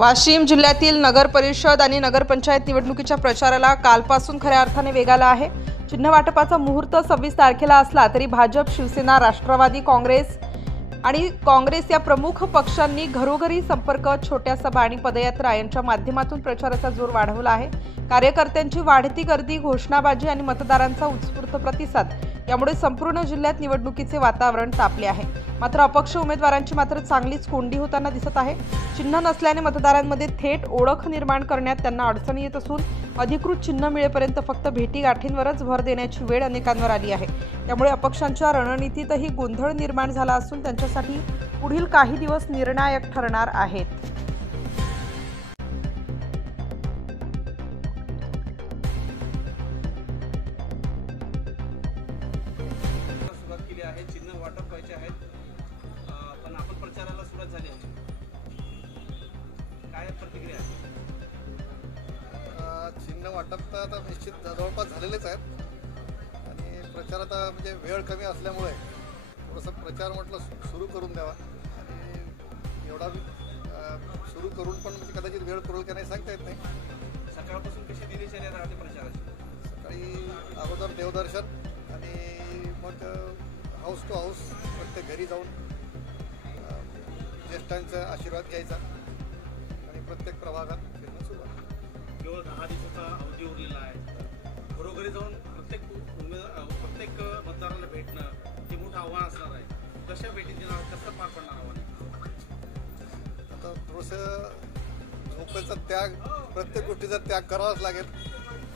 वाशिम जिल्ह्यातील नगर परिषद आणि नगरपंचायत निवडणुकीच्या प्रचाराला कालपासून खऱ्या अर्थाने वेग आला आहे। चिन्ह वाटपाचा मुहूर्त 26 तारखेला असला तरी भाजप, शिवसेना, राष्ट्रवादी काँग्रेस आणि काँग्रेस या प्रमुख पक्षांनी घरोघरी संपर्क, छोट्या सभा आणि पदयात्रा यांच्या माध्यमातून प्रचाराचा जोर वाढवला आहे। कार्यकर्त्यांची वाढती गर्दी, घोषणाबाजी आणि मतदारांचा उत्स्फूर्त प्रतिसाद यामुळे संपूर्ण जिल्ह्यात निवडणुकीचे वातावरण तापले आहे। मात्र अपक्ष उमेदवारांची चांगलीच कोंडी होताना दिसत आहे। चिन्ह नसल्याने मतदारांमध्ये थेट ओळख निर्माण करण्यात त्यांना अडचणी येत असून अधिकृत चिन्ह मिळेपर्यंत फक्त भेटीगाठींवरच भर देण्याची वेळ अनेकांवर आली आहे। त्यामुळे अपक्षांच्या रणनीतीतही गोंधळ निर्माण झाला असून त्यांच्यासाठी पुढील काही दिवस निर्णायक ठरणार आहेत। चिन्ह वाटप व्हायचे आहेत, पण आपण प्रचाराला सुरुवात झाली आहे। काय प्रतिक्रिया आहे? चिन्ह वाटप तर आता निश्चित जवळपास झालेलेच आहेत आणि प्रचार आता म्हणजे वेळ कमी असल्यामुळे थोडंसं प्रचार म्हटलं सुरू करून द्यावा आणि एवढा सुरू करून पण म्हणजे कदाचित वेळ पुरेल का नाही सांगता येत नाही। सकाळपासून कशी दिनचर्या राहते प्रचाराची? सकाळी अगोदर देवदर्शन आणि मग हाऊस टू हाऊस प्रत्येक घरी जाऊन ज्येष्ठांचा आशीर्वाद घ्यायचा आणि प्रत्येक प्रभागात फिरणं सुरू आहे। केवळ 10 दिवसाचा अवधी उरलेला आहे। घरोघरी जाऊन प्रत्येक मतदाराला भेटणं हे मोठं आव्हान असणार आहे। कशा भेटी देणार, कसं पार पडणार आव्हान? आता थोडंसं झोपेचा त्याग, प्रत्येक गोष्टीचा त्याग करावाच लागेल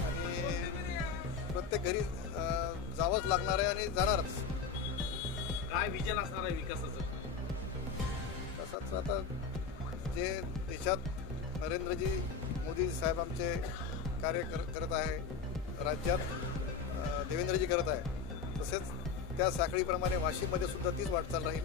आणि प्रत्येक घरी जावंच लागणार आहे आणि जाणारच। काय विजन असणार आहे विकासाचं? तसंच आता जे देशात नरेंद्रजी मोदी साहेब आमचे कार्य करत आहे, राज्यात देवेंद्रजी करत आहे, तसेच त्या साखळीप्रमाणे वाशिममध्ये सुद्धा तीच वाटचाल राहील।